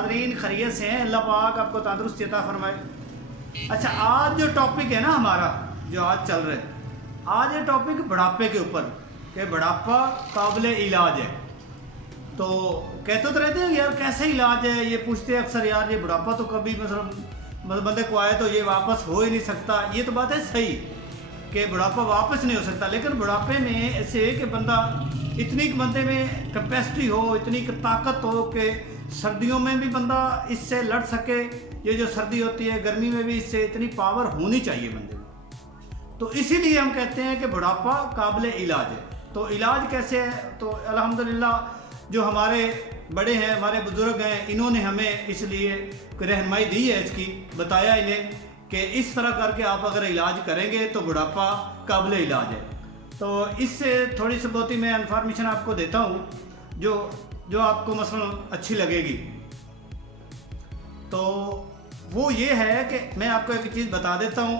नाजरीन खैरियत से हैं, अल्लाह पाक आपको तंदुरुस्ती अता फरमाए। अच्छा, आज जो टॉपिक है ना हमारा, जो आज चल रहा है, आज ये टॉपिक बुढ़ापे के ऊपर कि बुढ़ापा काबिल इलाज है। तो कहते तो रहते हैं यार कैसे इलाज है, ये पूछते हैं अक्सर यार, ये बुढ़ापा तो कभी मतलब बंदे को आए तो ये वापस हो ही नहीं सकता। ये तो बात है सही कि बुढ़ापा वापस नहीं हो सकता, लेकिन बुढ़ापे में ऐसे है कि बंदा इतनी बंदे में कैपेसिटी हो, इतनी ताकत हो कि सर्दियों में भी बंदा इससे लड़ सके। ये जो सर्दी होती है, गर्मी में भी इससे इतनी पावर होनी चाहिए बंदे में। तो इसीलिए हम कहते हैं कि बुढ़ापा काबिल इलाज है। तो इलाज कैसे है? तो अल्हम्दुलिल्लाह जो हमारे बड़े हैं, हमारे बुज़ुर्ग हैं, इन्होंने हमें इसलिए रहनुमाई दी है, इसकी बताया इन्हें कि इस तरह करके आप अगर इलाज करेंगे तो बुढ़ापा काबिल इलाज है। तो इससे थोड़ी सी बहुत ही मैं इन्फॉर्मेशन आपको देता हूँ जो आपको मसलन अच्छी लगेगी। तो वो ये है कि मैं आपको एक चीज़ बता देता हूँ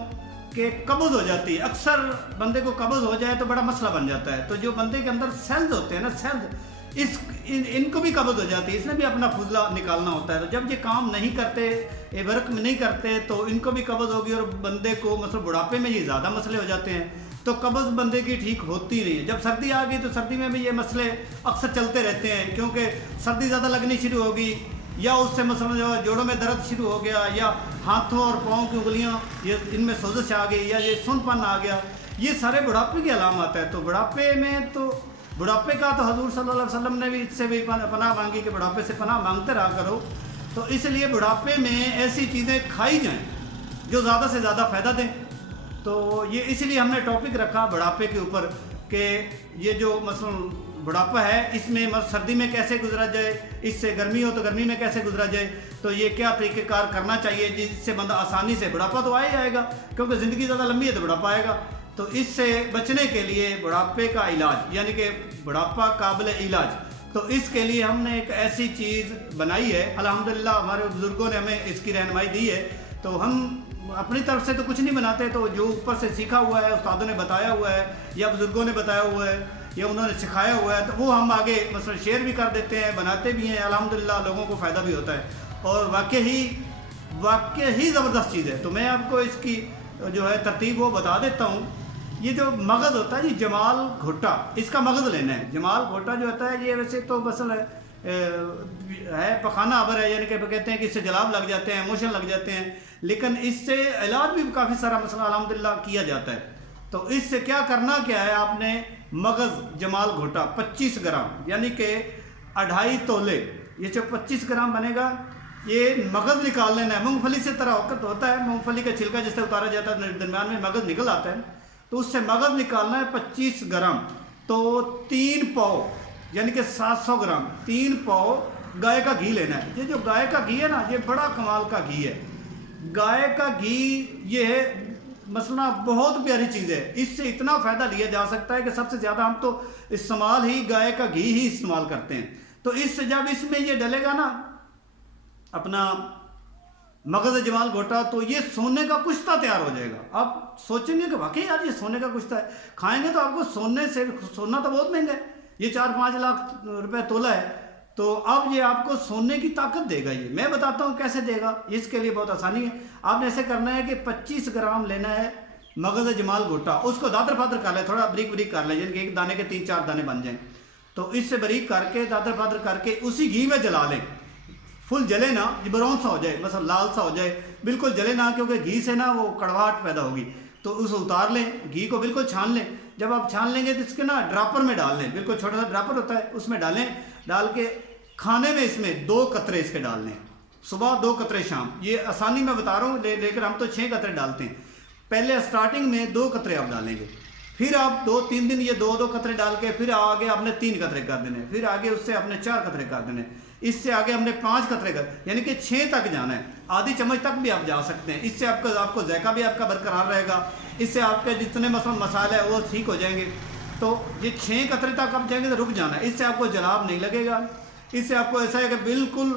कि कब्ज़ हो जाती है। अक्सर बंदे को कब्ज़ हो जाए तो बड़ा मसला बन जाता है। तो जो बंदे के अंदर सेल्स होते हैं ना, सेल्स इनको भी कब्ज़ हो जाती है, इसने भी अपना फुजला निकालना होता है। तो जब ये काम नहीं करते, ये वर्क में नहीं करते, तो इनको भी कब्ज़ होगी और बंदे को मतलब बुढ़ापे में ये ज़्यादा मसले हो जाते हैं। तो कब्ज़ बंदे की ठीक होती नहीं है। जब सर्दी आ गई तो सर्दी में भी ये मसले अक्सर चलते रहते हैं, क्योंकि सर्दी ज़्यादा लगनी शुरू होगी या उससे मसलन जो जोड़ों में दर्द शुरू हो गया, या हाथों और पाँव की उंगलियां ये इनमें सोजिश आ गई, या ये सुनपन आ गया, ये सारे बुढ़ापे की अलामत है। तो बुढ़ापे का तो हजूर सल्लल्लाहु अलैहि वसल्लम ने भी इससे भी पनाह मांगी कि बुढ़ापे से पनाह मांगते रहा करो। तो इसलिए बुढ़ापे में ऐसी चीज़ें खाई जाएँ जो ज़्यादा से ज़्यादा फ़ायदा दें। तो ये इसलिए हमने टॉपिक रखा बुढ़ापे के ऊपर कि ये जो मसलन बुढ़ापा है, इसमें सर्दी में कैसे गुजरा जाए, इससे गर्मी हो तो गर्मी में कैसे गुजरा जाए, तो ये क्या तरीक़ेकार करना चाहिए जिससे बंदा आसानी से, बुढ़ापा तो आएगा क्योंकि ज़िंदगी ज़्यादा लंबी है तो बुढ़ापा आएगा। तो इससे बचने के लिए बुढ़ापे का इलाज, यानी कि बुढ़ापा काबिल इलाज, तो इसके लिए हमने एक ऐसी चीज़ बनाई है। अल्हम्दुलिल्लाह हमारे बुज़ुर्गों ने हमें इसकी रहनुमाई दी है। तो हम अपनी तरफ से तो कुछ नहीं बनाते, तो जो ऊपर से सीखा हुआ है, उस्तादों ने बताया हुआ है या बुज़ुर्गों ने बताया हुआ है या उन्होंने सिखाया हुआ है, तो वो हम आगे मतलब शेयर भी कर देते हैं, बनाते भी हैं। अल्हम्दुलिल्लाह लोगों को फ़ायदा भी होता है और वाकई ही ज़बरदस्त चीज़ है। तो मैं आपको इसकी जो है तरतीब वो बता देता हूँ। ये जो मगज़ होता है जी, जमाल घोटा, इसका मगज़ लेना है। जमाल घोटा जो होता है, ये वैसे तो मसल है पखाना अबर है, यानी कि कहते हैं कि इससे जलाब लग जाते हैं, मोशन लग जाते हैं, लेकिन इससे इलाज भी काफ़ी सारा मसला अल्हम्दुलिल्लाह किया जाता है। तो इससे क्या करना क्या है, आपने मगज़ जमाल घोटा 25 ग्राम, यानी कि 2.5 तोले, ये जो 25 ग्राम बनेगा, ये मगज़ निकाल लेना है। मूंगफली से तरह वक्त होता है, मूंगफली का छिलका जिससे उतारा जाता है, दरमियान में मगज़ निकल आता है, तो उससे मगज़ निकालना है 25 ग्राम। तो 3 पाव यानी कि 700 ग्राम, 3 पाव गाय का घी लेना है। ये जो गाय का घी है ना, ये बड़ा कमाल का घी है। गाय का घी ये है मसला बहुत प्यारी चीज़ है, इससे इतना फ़ायदा लिया जा सकता है कि सबसे ज़्यादा हम तो इस्तेमाल ही गाय का घी ही इस्तेमाल करते हैं। तो इससे जब इसमें ये डलेगा ना अपना मगज़ जमाल घोटा, तो ये सोने का कुश्ता तैयार हो जाएगा। आप सोचेंगे कि वाकई यार ये सोने का कुश्ता है, खाएंगे तो आपको सोना तो बहुत महंगा है, ये 4-5 लाख रुपए तोला है। तो अब ये आपको सोने की ताकत देगा। ये मैं बताता हूँ कैसे देगा। इसके लिए बहुत आसानी है। आपने ऐसे करना है कि 25 ग्राम लेना है मगज़ जमाल घोटा, उसको दादर फादर कर लें, थोड़ा बारीक कर लें, यानी कि एक दाने के 3-4 दाने बन जाएं। तो इससे बारीक करके दादर फादर करके उसी घी में जला लें। फुल जले ना, ब्राउन सा हो जाए, मतलब लाल सा हो जाए, बिल्कुल जले ना, क्योंकि घी से ना वो कड़वाहट पैदा होगी। तो उसे उतार लें, घी को बिल्कुल छान लें। जब आप छान लेंगे तो इसके ना ड्रापर में डाल लें, बिल्कुल छोटा सा ड्रापर होता है उसमें डालें। डाल के खाने में इसमें 2 कतरे इसके डाल लें, सुबह 2 कतरे शाम। ये आसानी में बता रहा हूँ, लेकर हम तो 6 कतरे डालते हैं। पहले स्टार्टिंग में 2 कतरे आप डालेंगे, फिर आप 2-3 दिन ये 2-2 कतरे डाल के फिर आगे आपने 3 कतरे कर देने, फिर आगे उससे आपने 4 कतरे कर देने, इससे आगे हमने 5 कतरे कर, यानी कि 6 तक जाना है। आधी चम्मच तक भी आप जा सकते हैं। इससे आपको जायका भी आपका बरकरार रहेगा, इससे आपके जितने मसाले हैं वो ठीक हो जाएंगे। तो ये 6 कतरे तक आप जाएंगे तो रुक जाना है। इससे आपको जलाब नहीं लगेगा, इससे आपको ऐसा है कि बिल्कुल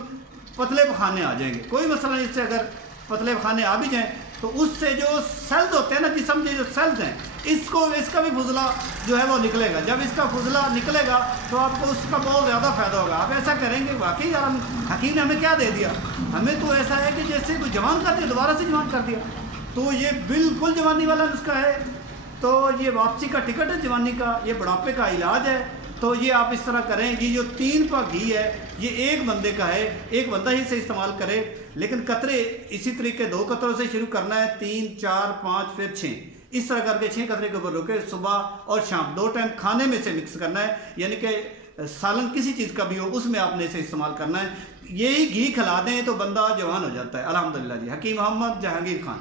पतले पखाने आ जाएंगे। कोई मसला नहीं, इससे अगर पतले पखाने आ भी जाएँ تو اس سے جو سیلز ہوتے ہیں نا جسم کے جو سیلز ہیں اس کا بھی فضلہ جو ہے وہ نکلے گا. جب اس کا فضلہ نکلے گا تو آپ کو اس کا بہت زیادہ فائدہ ہوگا. آپ ایسا کریں گے واقعی یار حکیم نے ہمیں کیا دے دیا, ہمیں تو ایسا ہے کہ جیسے کوئی جوان کر دیا دوبارہ سے جوان کر دیا. تو یہ بالکل جوانی والا نسخہ ہے. تو یہ واپسی کا ٹکٹ ہے جوانی کا, یہ بڑھاپے کا علاج ہے. تو یہ آپ اس طرح کریں. یہ جو 3 پا گھی ہے یہ ایک بندے کا ہے, ایک بندہ ہی سے استعمال کرے, لیکن قطرے اسی طریقے 2 قطروں سے شروع کرنا ہے, 3 4 5 پھر 6, اس طرح کر کے 6 قطرے کے اوپر روکے. صبح اور شام 2 ٹائم کھانے میں سے مکس کرنا ہے, یعنی کہ سالن کسی چیز کا بھی ہو اس میں آپ نے اسے استعمال کرنا ہے. یہی گھی کھلا دیں تو بندہ جوان ہو جاتا ہے الحمدللہ. جی حکیم محمد جہانگیر خان.